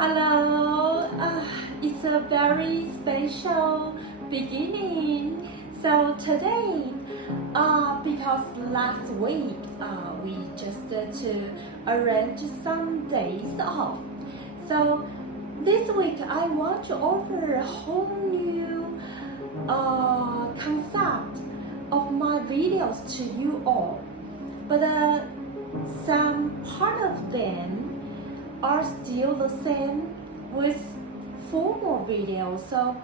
Hello, it's a very special beginning. So today, because last week we just to arrange some days off. So this week I want to offer a whole new concept of my videos to you all. But some part of them are still the same with formal videos. So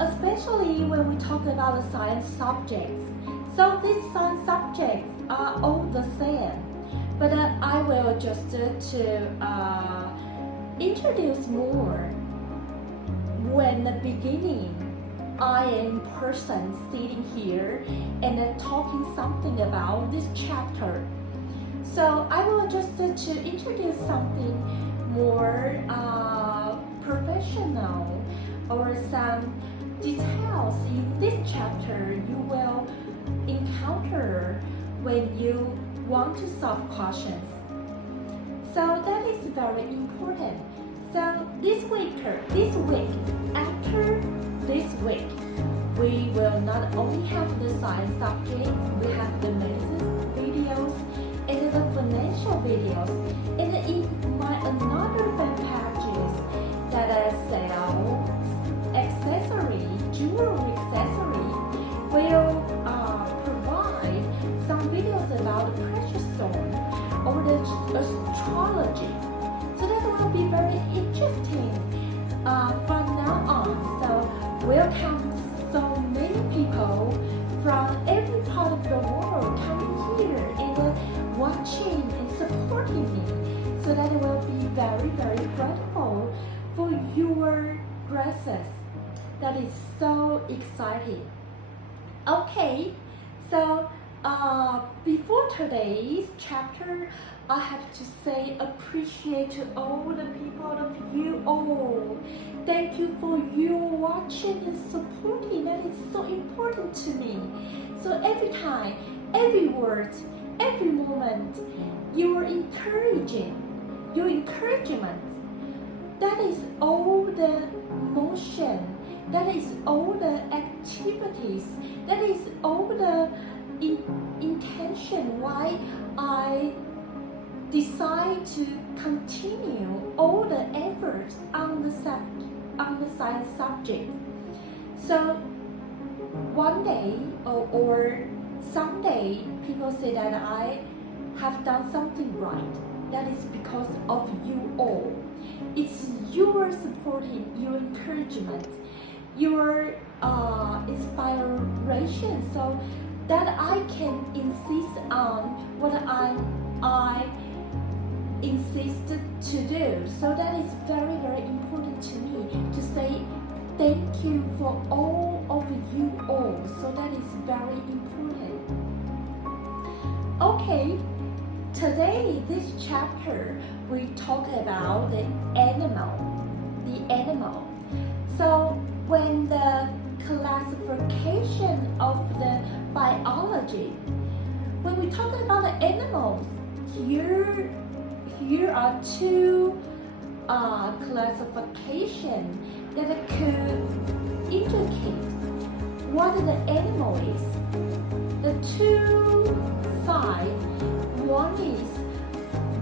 especially when we talk about the science subjects. So these science subjects are all the same. But I will just to introduce more when the beginning I am person sitting here and talking something about this chapter. So I will just to introduce something more professional or some details in this chapter you will encounter when you want to solve questions. So that is very important. So this week, after this week, we will not only have the science subjects, we have the medicine videos and the financial videos, and in my another fan pages that I sell accessory, jewelry accessory, will provide some videos about the precious stone or the astrology. So that will be very interesting from now on. So welcome so many people from every part of the world coming here and watching and supporting me. So that will be very, very grateful for your presence. That is so exciting. Okay, so before today's chapter, I have to say appreciate to all the people of you all. Thank you for your watching and supporting. That is so important to me. So every time, every word, every moment, your encouragement, that is all the motion, that is all the activities, that is all the intention why I decide to continue all the efforts on the science subject. So one day or someday people say that I have done something right. That is because of you all. It's your supporting, your encouragement, your inspiration, so that I can insist on what I insisted to do. So that is very, very important to me to say thank you for all of you all. So that is very important. Okay, today this chapter we talk about the animal. So when the classification of the biology, when we talk about the animals, here are two classifications that could indicate what the animal is. The two sides, one is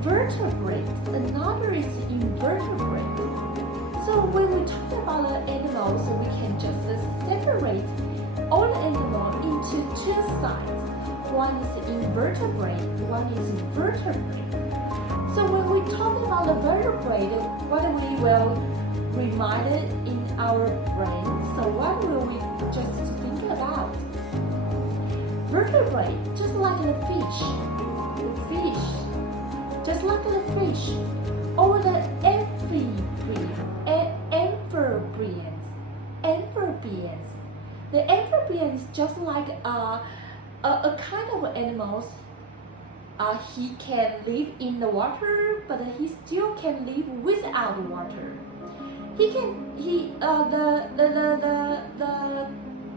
vertebrate, another is invertebrate. So when we talk about the animals, we can just separate all the animals into two sides. One is invertebrate, one is vertebrate. So when we talk about the vertebrate, what we will remind it in our brain. So what will we just think about? Vertebrate, just like the fish, just like the fish, or the amphibians. The amphibians just like a kind of animals. He can live in the water, but he still can live without water. The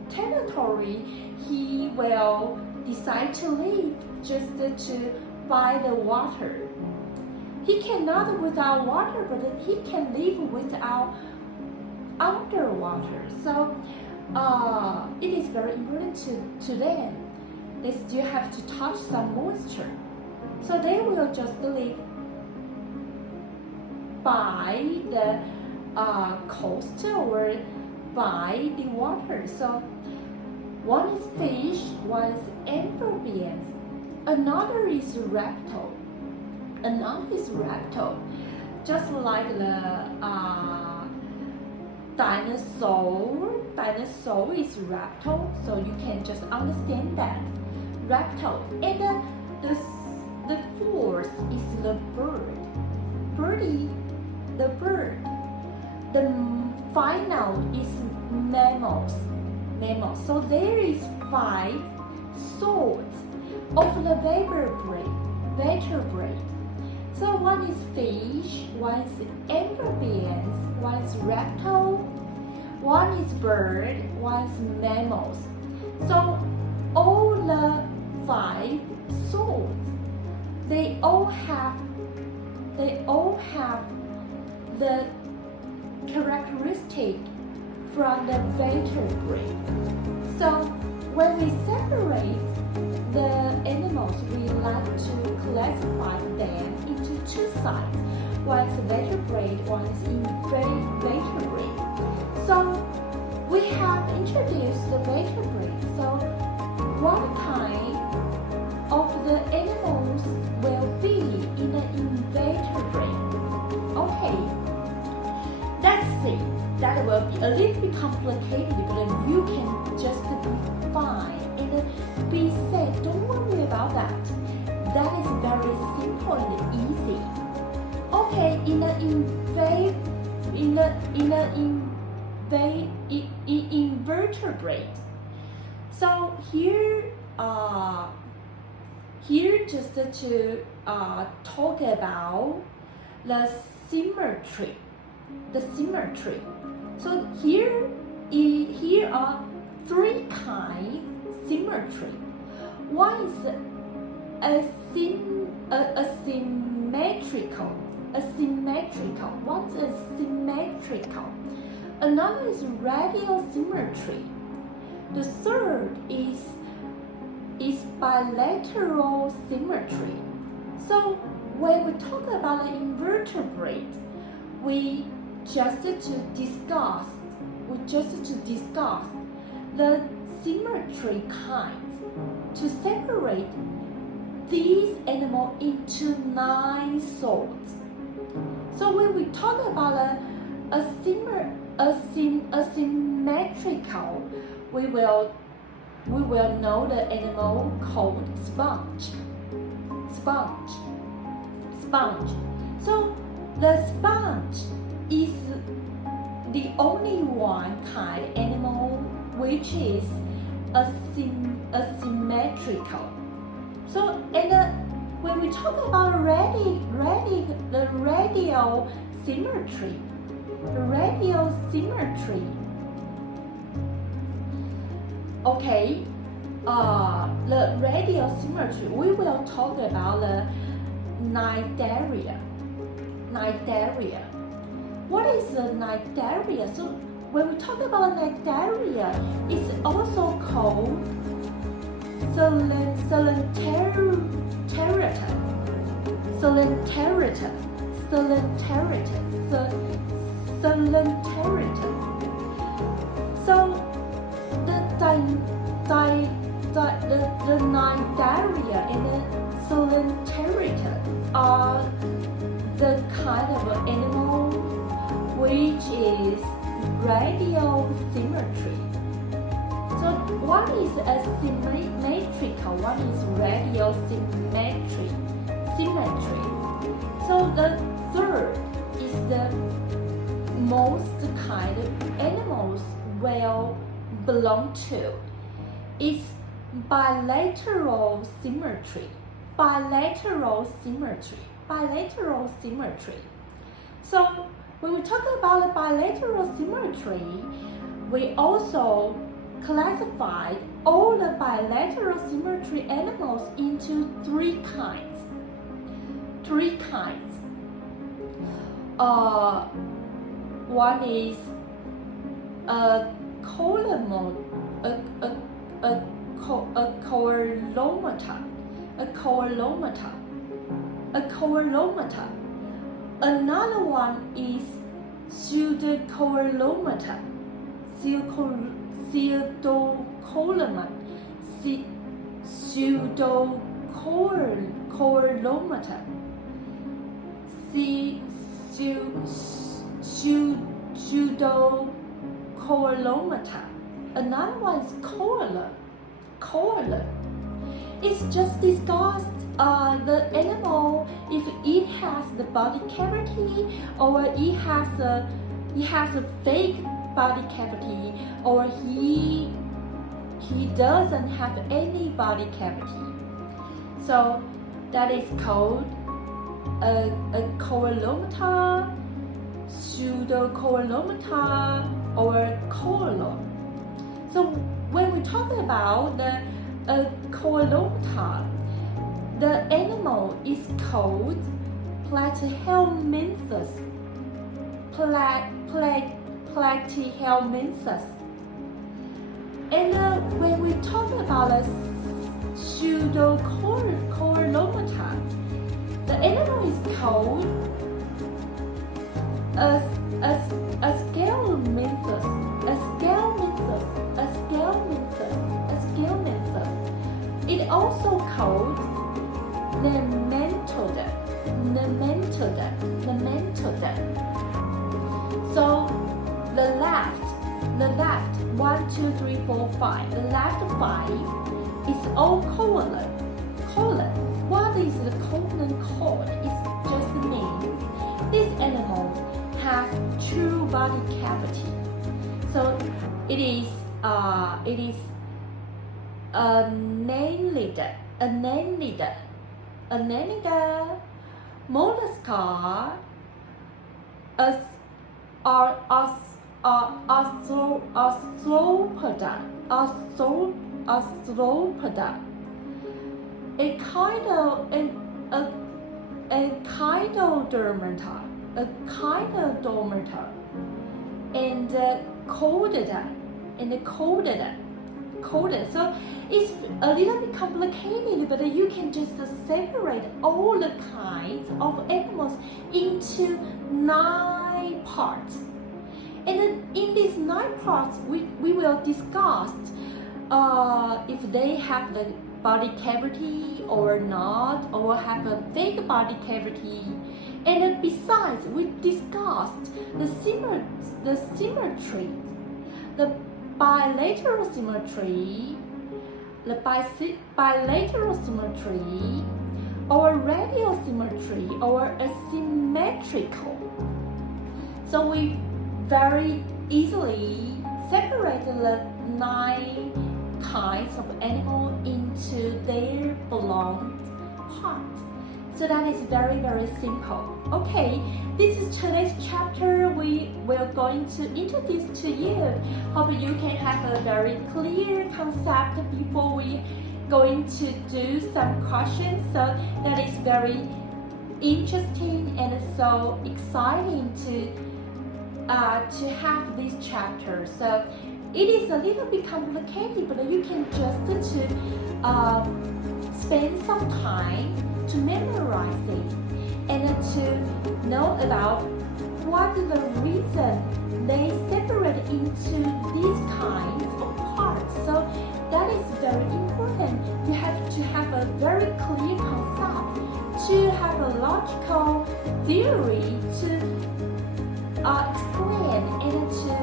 territory he will decide to live just to by the water. He can cannot without water, but he can live without underwater. So it is very important to them. They still have to touch some moisture. So they will just live by the coast or by the water. So one is fish, one is amphibians, another is reptile. Another is reptile, just like the dinosaur. Dinosaur is reptile, so you can just understand that. Reptile. And the fourth is the bird. Birdie, the bird. The final is mammals. Mammals. So there is 5 sorts of the vertebrate. So one is fish, one is amphibians, one is reptile, one is bird, one is mammals. So all the 5 sorts, they all have the characteristic from the vertebrate. So when we separate the animals, we like to classify them into 2 sides. One is vertebrate, one is invertebrate. So we have introduced the vertebrate. So what kind of the animals will be in the invertebrate? Okay, let's see. That will be a little bit complicated, but you can just be fine and be safe. Don't worry about that. That is very simple and easy. Okay, in the invertebrate. So here just to talk about the symmetry. The symmetry. So here are 3 kinds of symmetry. One is asymmetrical. One is symmetrical. Another is radial symmetry. The third is bilateral symmetry. So when we talk about the invertebrate, we just to discuss the symmetry kinds to separate these animals into 9 sorts. So when we talk about asymmetrical, we will know the animal called sponge. So the sponge is the only one kind of animal which is asymmetrical. So when we talk about the radial symmetry, okay, the radial symmetry, we will talk about the cnidaria. What is the cnidaria? So when we talk about cnidaria, it's also called Coelenterata. So the cnidaria and the Coelenterata are the kind of animal which is radial symmetry. So one is asymmetrical, one is radial symmetry. So the third is the most kind of animals will belong to. It's bilateral symmetry. So when we talk about the bilateral symmetry, we also classified all the bilateral symmetry animals into 3 kinds. one is a column, a columata. Another one is pseudocolumata. Pseudocolumata. Another one is corolla. It's just discussed the animal, if it has the body cavity or it has a fake body cavity, or he doesn't have any body cavity. So that is called a columata, pseudocolumata, or corolla. So when we talk about the columata, the animal is called Platyhelminthes. Platyhelminthes. And when we talk about a pseudocolumata, the animal is called a scalminthes. It also called nematode. So the left 1, 2, 3, 4, 5. The left 5 is all colon. What is the colon called? It just means this animal has true body cavity. So it is annelida, mollusca, arthropoda, echinodermata, and chordata. So it's a little bit complicated, but you can just separate all the kinds of animals into 9 parts. And then in these 9 parts, we will discuss if they have the body cavity or not, or have a fake body cavity. And then besides, we discussed the symmetry, the bilateral symmetry, or radial symmetry, or asymmetrical. So we very easily separate the 9 kinds of animal into their belonged parts. So that is very, very simple. Okay, this is today's chapter. We will going to introduce to you. Hope you can have a very clear concept before we going to do some questions. So that is very interesting and so exciting to have this chapter. So it is a little bit complicated, but you can just spend some time to memorize it and to know about what the reason they separate into these kinds of parts. So that is very important. You have to have a very clear concept, to have a logical theory to explain and to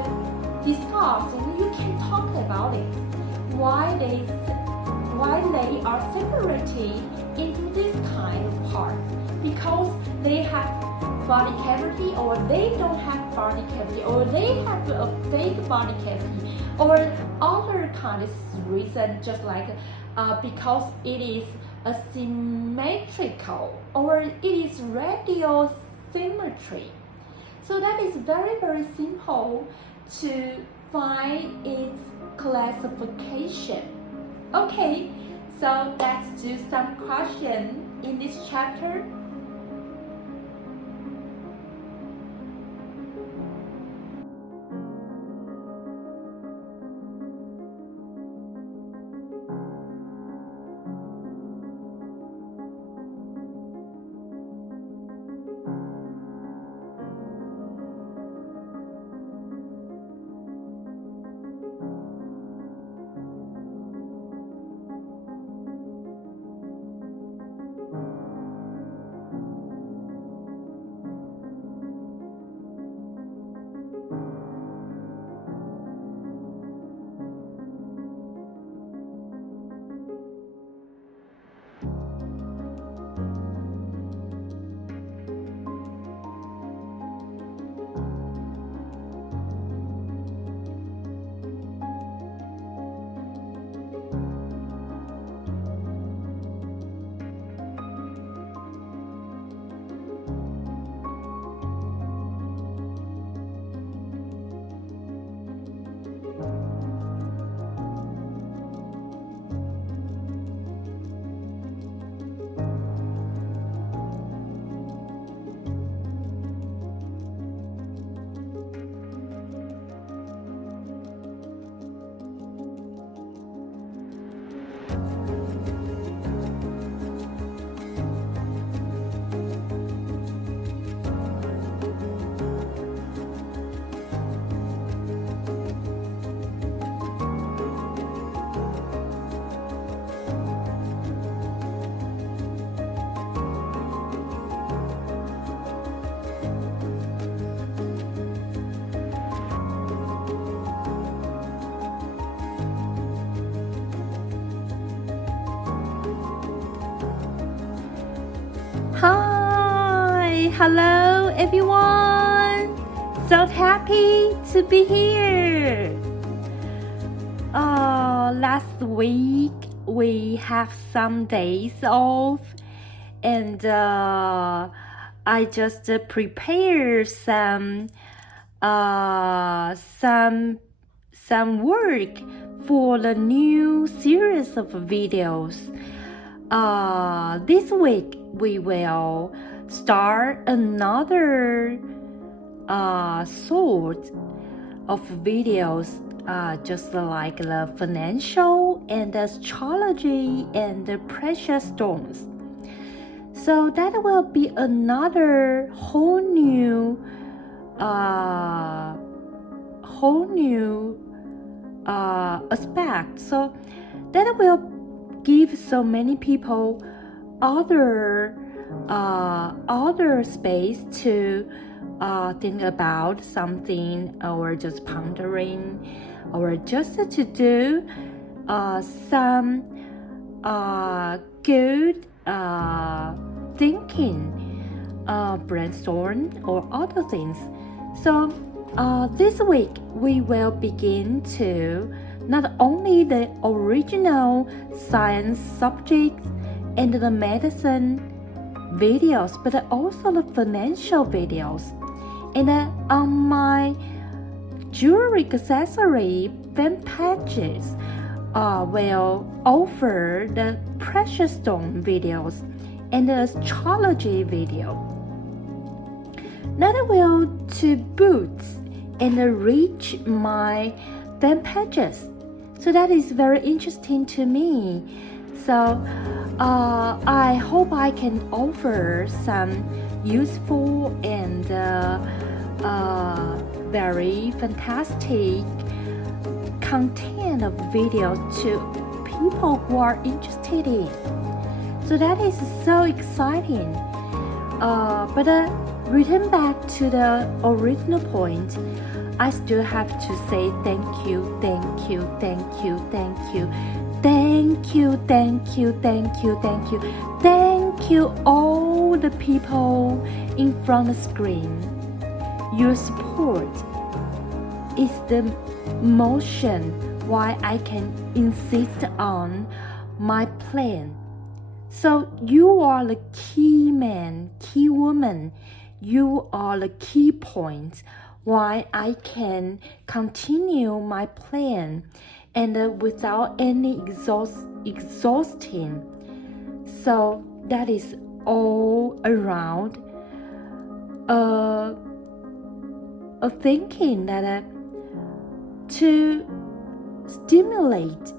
discuss, and you can talk about it. Why they are separated into this kind of part, because they have body cavity, or they don't have body cavity, or they have a fake body cavity, or other kind of reason, just like because it is asymmetrical, or it is radial symmetry. So that is very, very simple to find its classification. Okay, so let's do some question in this chapter. hello everyone! So happy to be here! Last week we have some days off and I just prepared some work for the new series of videos. This week we will start another sort of videos, just like the financial and astrology and the precious stones. So that will be another whole new aspect. So that will give so many people other space to think about something, or just pondering, or just to do some good thinking, brainstorm or other things. So this week we will begin to not only the original science subjects and the medicine videos, but also the financial videos. And on my jewelry accessory fan pages will offer the precious stone videos and the astrology video. That will to boost and reach my fan pages. So that is very interesting to me. So I hope I can offer some useful and very fantastic content of videos to people who are interested in. So that is so exciting. But return back to the original point, I still have to say thank you all the people in front of the screen. Your support is the motion why I can insist on my plan. So you are the key man, key woman. You are the key point why I can continue my plan and without any exhausting. So that is all around a thinking that to stimulate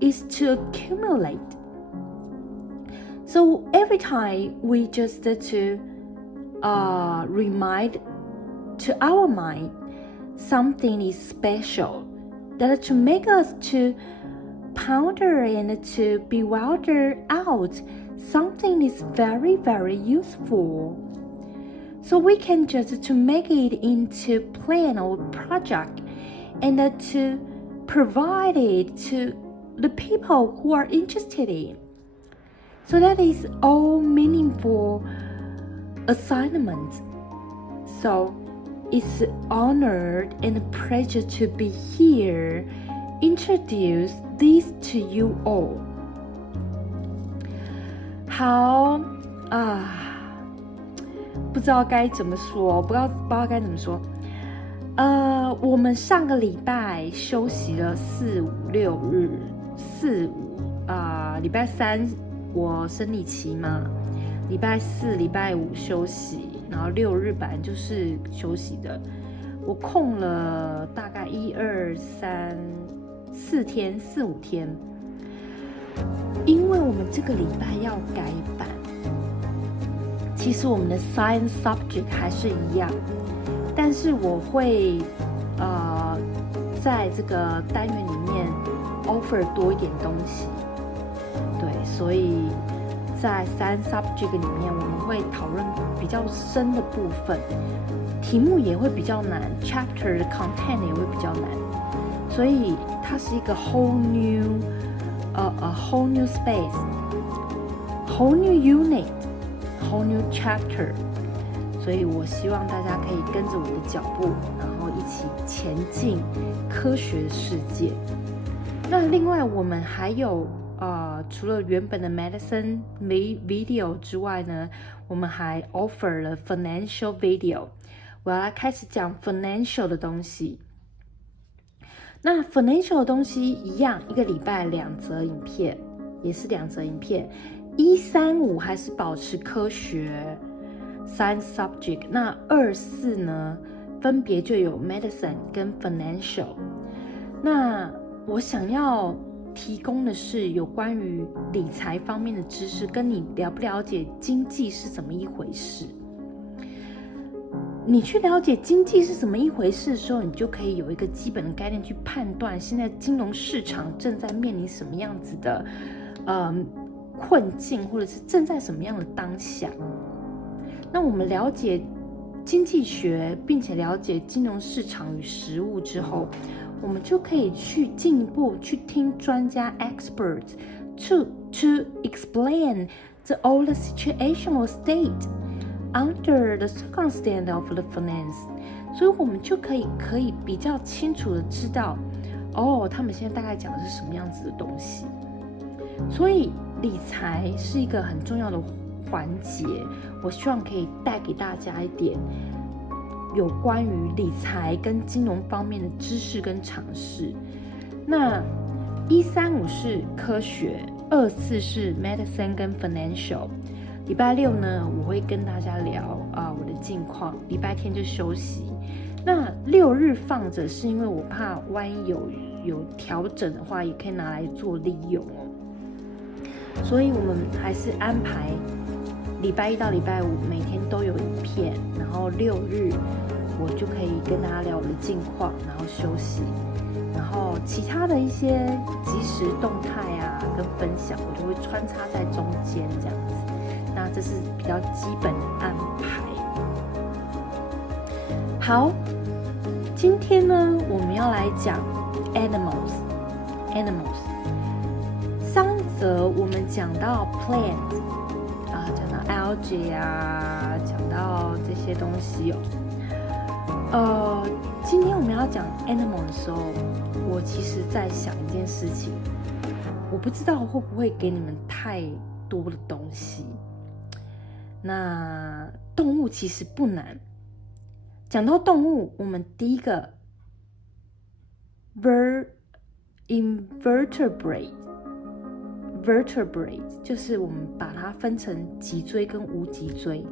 is to accumulate. So every time we just to remind to our mind something is special, that to make us to ponder and to bewilder out something is very, very useful. So we can just to make it into plan or project and to provide it to the people who are interested in. So that is all meaningful assignment. So it's honored and a pleasure to be here, introduce this to you all. 好不知道该怎么说，不知道该怎么说。我们上个礼拜休息了4、5、6日，4、5礼拜3我生理期嘛，礼拜4、礼拜5休息，然后6日本来就是休息的。我空了大概1、2、3、4天，4、5天，因为我们这个礼拜要改版。其实我们的 science subject 还是一样，但是我会在这个单元里面 offer 多一点东西。对，所以在 science subject 里面我们会讨论比较深的部分，题目也会比较难， chapter 的 content 也会比较难，所以它是一个 whole new space， whole new unit， whole new chapter。所以我希望大家可以跟着我的脚步，然后一起前进科学世界。那另外我们还有除了原本的 medicine video 之外呢，我们还 offer 了 financial video。我要来开始讲 financial 的东西。那 financial 的东西一样，一个礼拜2则影片，也是2则影片。1、3、5还是保持科学 science subject。那2、4呢，分别就有 medicine 跟 financial。那我想要提供的是有关于理财方面的知识，跟你了不了解经济是怎么一回事。你去了解经济是怎么一回事的时候，你就可以有一个基本的概念去判断现在金融市场正在面临什么样子的困境，或者是正在什么样的当下。那我们了解经济学，并且了解金融市场与实务之后，我们就可以去进一步去听专家 experts to explain the old situational state under the circumstance of the finance。 所以我们就可以比较清楚的知道，他们现在大概讲的是什么样子的东西。所以理财是一个很重要的环节，我希望可以带给大家一点有关于理财跟金融方面的知识跟常识。那1、3、5是科学，2、4是 medicine 跟 financial。礼拜6呢，我会跟大家聊我的近况，礼拜天就休息。那6日放着是因为我怕万一有调整的话，也可以拿来做利用哦。所以我们还是安排礼拜1到礼拜5每天都有影片，然后6日我就可以跟大家聊我的近况，然后休息，然后其他的一些即时动态跟分享，我就会穿插在中间这样子。那这是比较基本的安排。好，今天呢，我们要来讲 animals。上一则我们讲到 plants讲到 algae 讲到这些东西今天我们要讲 animal 的时候，我其实在想一件事情，我不知道会不会给你们太多的东西。那动物其实不难，讲到动物，我们第一个 vertebrate 就是我们把它分成脊椎跟无脊椎。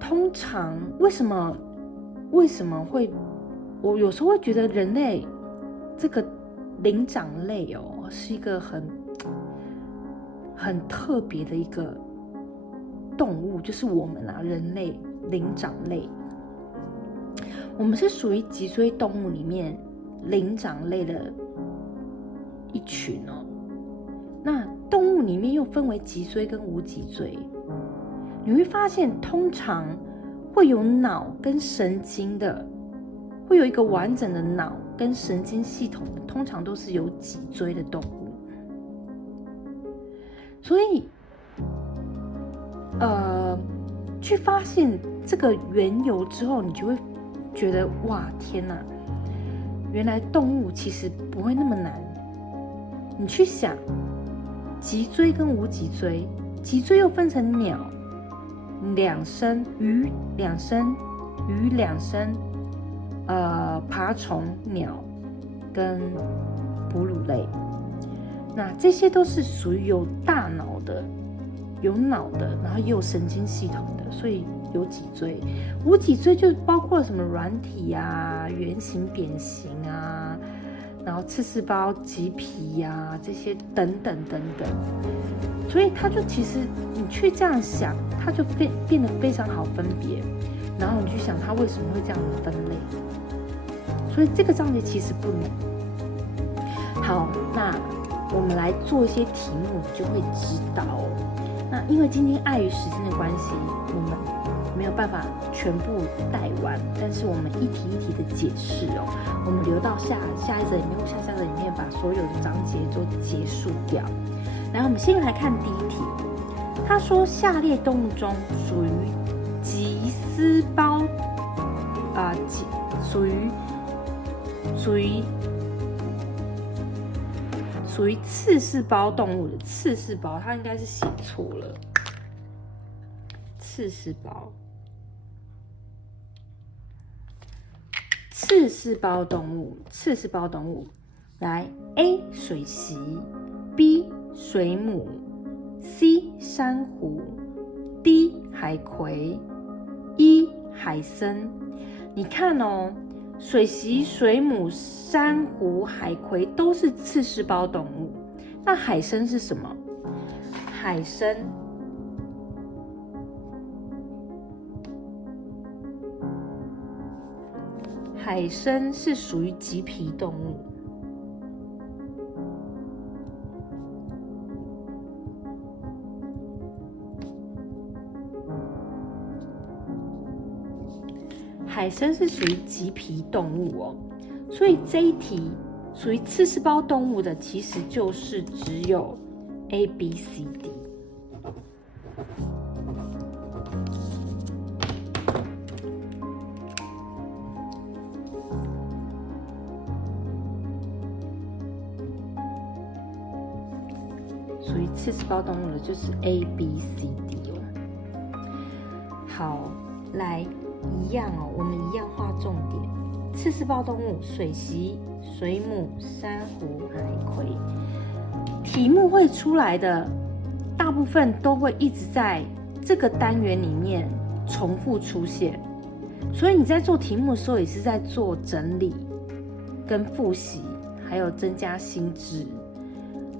通常为什么会，我有时候会觉得人类这个灵长类是一个很特别的一个动物，就是我们人类灵长类，我们是属于脊椎动物里面灵长类的一群那动物里面又分为脊椎跟无脊椎，你会发现通常会有脑跟神经的，会有一个完整的脑跟神经系统的，通常都是有脊椎的动物。所以去发现这个缘由之后，你就会觉得哇天哪，原来动物其实不会那么难。你去想脊椎跟无脊椎，脊椎又分成鸟2身、鱼2身、鱼2身，爬虫、鸟跟哺乳类。那这些都是属于有大脑的、有脑的，然后也有神经系统的，所以有脊椎。无脊椎就包括什么软体圆形、扁形然后刺细胞、棘皮这些等等等等。所以它就其实你去这样想，它就变得非常好分别。然后你去想它为什么会这样子分类。所以这个章节其实不难。好，那我们来做一些题目，你就会知道那因为今天碍于时间的关系，我们没有办法全部带完，但是我们一题一题的解释我们留到下一则影片或下则影片，把所有的章节都结束掉。然后我们先来看第一题，他说下列动物中属于棘丝胞属于刺丝胞动物的刺丝胞，他应该是写错了。刺丝胞动物，来 A 水螅 ，B 水母 ，C 珊瑚 ，D 海葵 ，E 海参。你看哦，水螅、水母、珊瑚、海葵都是刺丝胞动物。那海参是什么？海参是属于棘皮动物。海参是属于棘皮动物哦，所以这一题属于刺丝胞动物的，其实就是只有 A、B、C、D。属于刺丝胞动物的就是 A、B、C、D 哦。好，来。一样哦，我们一样画重点。刺丝胞动物：水螅、水母、珊瑚、海葵。题目会出来的，大部分都会一直在这个单元里面重复出现，所以你在做题目的时候，也是在做整理、跟复习，还有增加新知。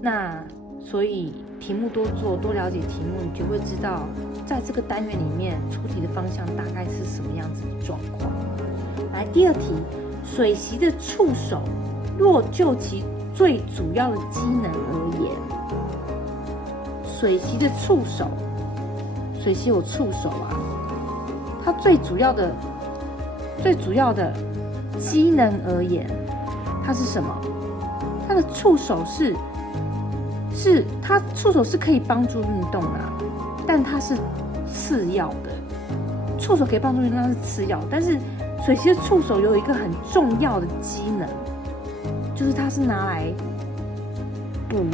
那所以题目多做，多了解题目，你就会知道，在这个单元里面出题的方向大概是什么样子的状况。来，第二题，水螅的触手，若就其最主要的机能而言，水螅的触手，水螅有触手啊，它最主要的机能而言，它是什么？它的触手它触手是可以帮助运动的，但它是次要的。触手可以帮助运动，它是次要，但是水螅的触手有一个很重要的机能，就是它是拿来捕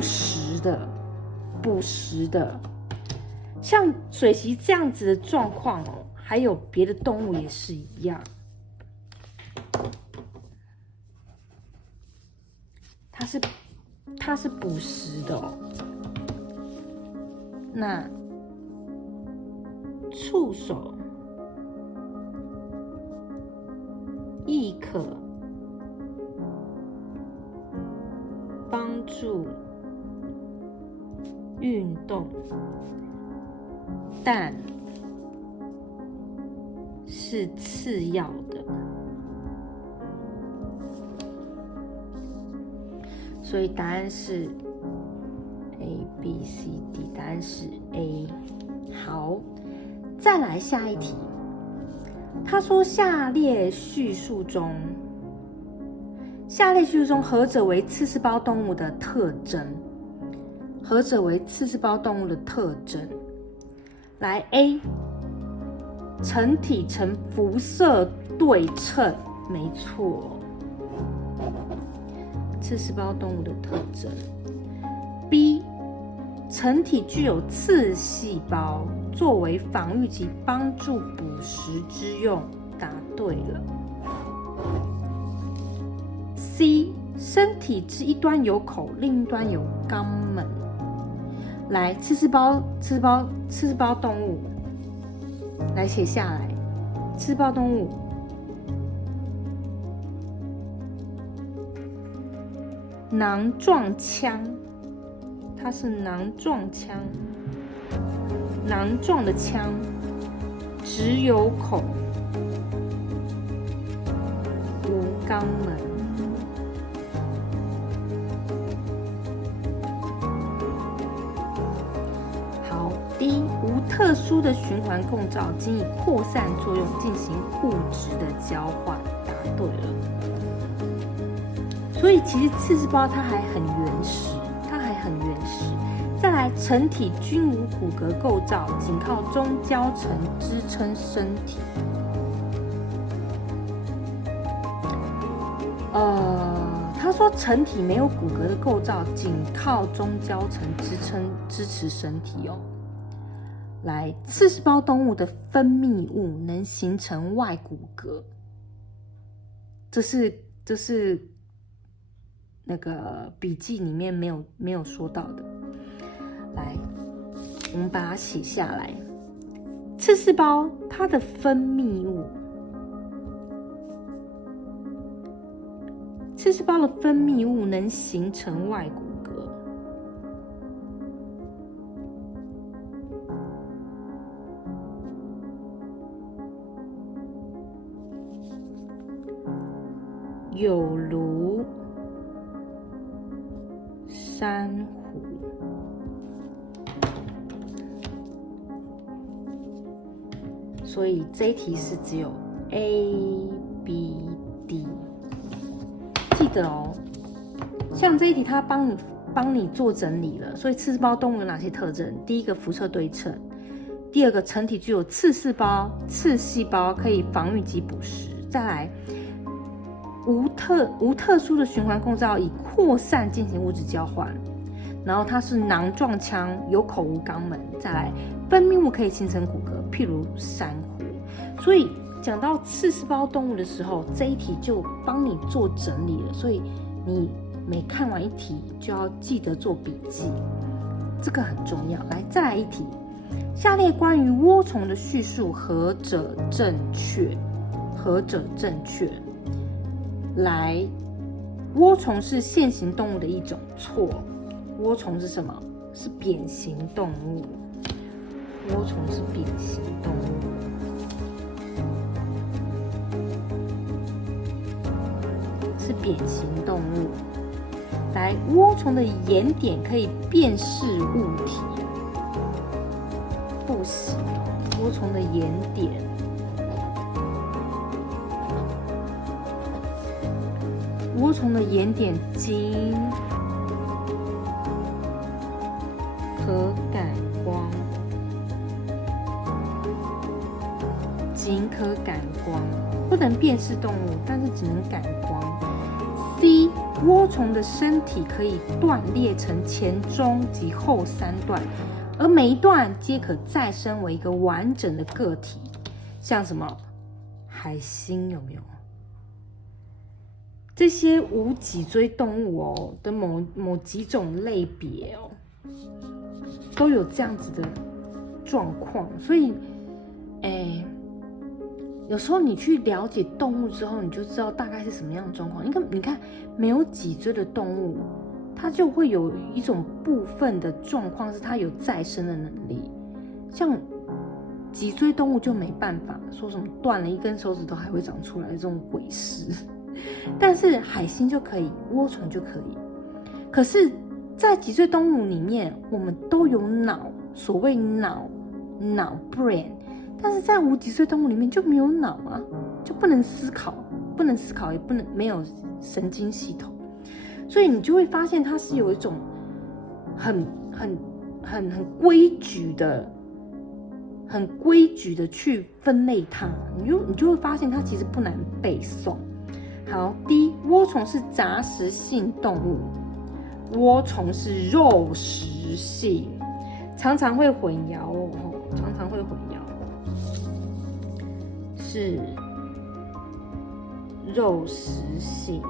食的。像水螅这样子的状况哦，还有别的动物也是一样，它是捕食的哦。那触手亦可帮助运动，但是次要的。所以答案是 A、B、C、D， 答案是 A。好，再来下一题。他说下列叙述中何者为刺丝胞动物的特征？何者为刺丝胞动物的特征？来 A， 成体呈辐射对称，没错。刺丝胞动物的特征。B， 成体具有刺细胞，作为防御及帮助捕食之用。答对了。C， 身体之一端有口，另一端有肛门。来，刺丝胞动物，来写下来。刺丝胞动物。囊状腔，它是囊状腔，囊状的腔，只有口，无肛门。好，第一，无特殊的循环构造，仅以扩散作用进行物质的交换。答对了。所以其实刺丝胞它还很原始，再来来，成体均无骨骼构造，仅靠中焦层支撑身体。他说成体没有骨骼的构造，仅靠中焦层支持身体哦。来，刺细胞动物的分泌物能形成外骨骼，这是那个笔记里面没有说到的。来，我们把它写下来。刺细胞它的分泌物，刺细胞的分泌物能形成外骨骼。有如珊瑚。所以这一题是只有 A、B、D， 记得哦。像这一题，它帮你做整理了。所以刺细胞动物有哪些特征？第一个，辐射对称；第二个，成体具有刺细胞可以防御及捕食；再来，无特殊的循环构造，以扩散进行物质交换。然后它是囊状腔，有口无肛门。再来，分泌物可以形成骨骼，譬如珊瑚。所以讲到刺细胞动物的时候，这一题就帮你做整理了。所以你每看完一题就要记得做笔记，这个很重要。来，再来一题，下列关于涡虫的叙述何者正确？何者正确？来，涡虫是线形动物的一种，错。涡虫是什么？是扁形动物。涡虫是扁形动物。是扁形动物。来，涡虫的眼点可以辨识物体。不行，涡虫的眼点。涡虫的眼点仅可感光，仅可感光，不能辨识动物，但是只能感光。C， 涡虫的身体可以断裂成前、中及后3段，而每一段皆可再生为一个完整的个体，像什么海星有没有？这些无脊椎动物哦的某几种类别哦，都有这样子的状况，所以，有时候你去了解动物之后，你就知道大概是什么样的状况。你看，没有脊椎的动物，它就会有一种部分的状况是它有再生的能力，像脊椎动物就没办法说什么断了一根手指头还会长出来这种鬼事。但是海星就可以，涡虫就可以。可是，在脊椎动物里面，我们都有脑，所谓脑 brain， 但是在无脊椎动物里面就没有脑啊，就不能思考，也不能没有神经系统，所以你就会发现它是有一种很规矩的去分类它，你就会发现它其实不难背诵。好，第一，涡虫是杂食性动物，涡虫是肉食性，常常会混淆哦，常常会混淆，是肉食性，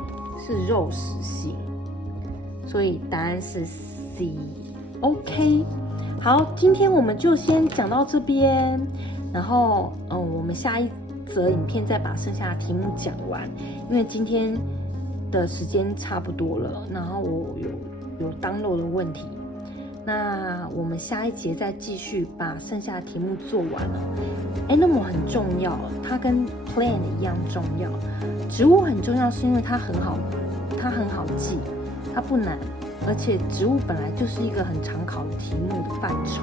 所以答案是 C。OK， 好，今天我们就先讲到这边，然后我们下一则影片再把剩下的题目讲完，因为今天的时间差不多了，然后我有download的问题，那我们下一节再继续把剩下的题目做完了。Animal 很重要，它跟 plant 一样重要。植物很重要是因为它很好记，它不难，而且植物本来就是一个很常考的题目的范畴。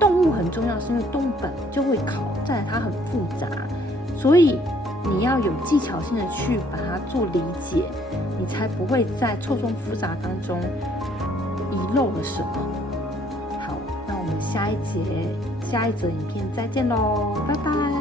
动物很重要是因为动物本来就会考，再来它很复杂，所以你要有技巧性的去把它做理解，你才不会在错综复杂当中遗漏了什么。下一则影片再见喽，拜拜。